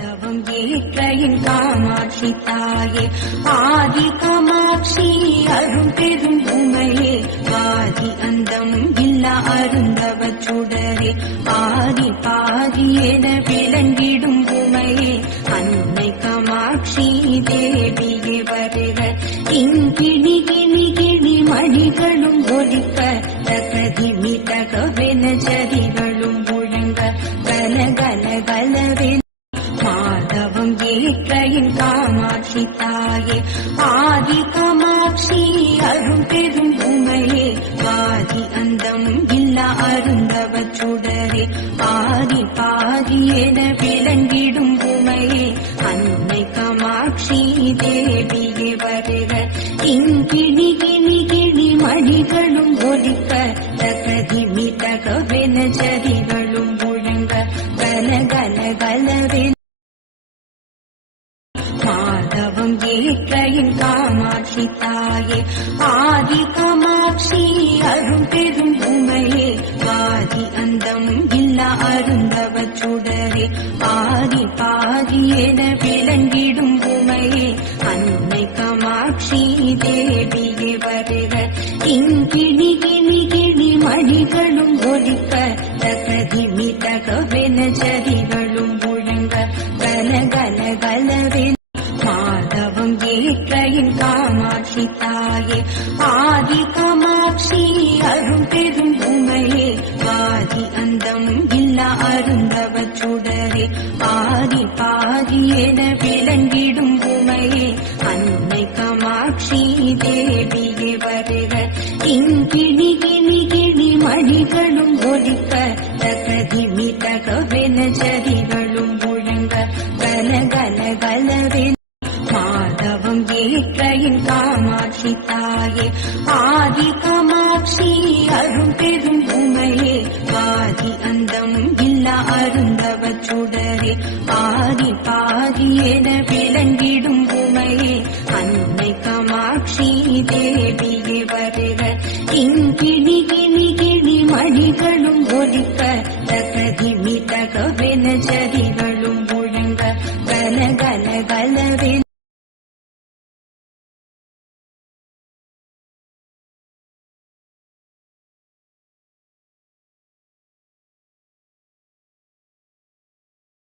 மாதவம் ஏற்றையின் காமாட்சி தாயே ஆதி காமாட்சி அரும் பெரும் உமையே ஆதி அந்தம் இல்ல அருந்தவ சுடரே ஆதி பாதி என விளங்கிடும் உமையே அன்னை காமாட்சி தேவியே வருக இங்கிணி கிணி கிணி மணிகளும் ஒலிக்க தகதிமி தகவென சரிகளும் முழங்க கல கல கலவென மாதவம் ஏற்றையின் காமாட்சி தாயே ஆதி காமாட்சி அரும் பெரும் உமையே ஆதி அந்தம் இல்ல அருந்தவ சுடரே ஆதி பாதி என விளங்கிடும் உமையே அன்னை காமாட்சி தேவியே வருக இங்கிணி கிணி கிணி மணிகளும் ஒலிக்க தகதிமி தகவென சரிகளும் முழங்க கல கல கலவென மாதவம் ஏற்றையின் காமாட்சி தாயே ஆதி காமாட்சி அரும் பெரும் உமையே ஆதி அந்தம் இல்ல அருந்தவ சுடரே ஆதி பாதி என விளங்கிடும் உமையே அன்னை காமாட்சி தேவியே வருக இங்கிணி கிணி கிணி மணிகளும் ஒலிக்க தகதிமி தகவென சரிகளும் முழங்க கல கல கலவென மாதவம் ஏற்றையின் காமாட்சி தாயே ஆதி காமாட்சி அரும் பெரும் உமையே ஆதி அந்தம் இல்ல அருந்தவ சுடரே ஆதி பாதி என விளங்கிடும் உமையே அன்னை காமாட்சி தேவியே வருக இங்கிணி கிணி கிணி மணிகளும் ஒலிக்க தகதிமி தகவென சரிகளும் முழங்க கல கல கலவென மாதவம் ஏற்றையின் காமாட்சி தாயே ஆதி காமாட்சி அரும் பெரும் உமையே ஆதி அந்தம் இல்ல அருந்தவ சுடரே ஆதி பாதி என விளங்கிடும் உமையே அன்னை காமாட்சி தேவியே வருக இங்கிணி கிணி கிணி மணிகளும் ஒலிக்க தகதிமி தகவென சரிகளும் முழங்க கல கல கலவென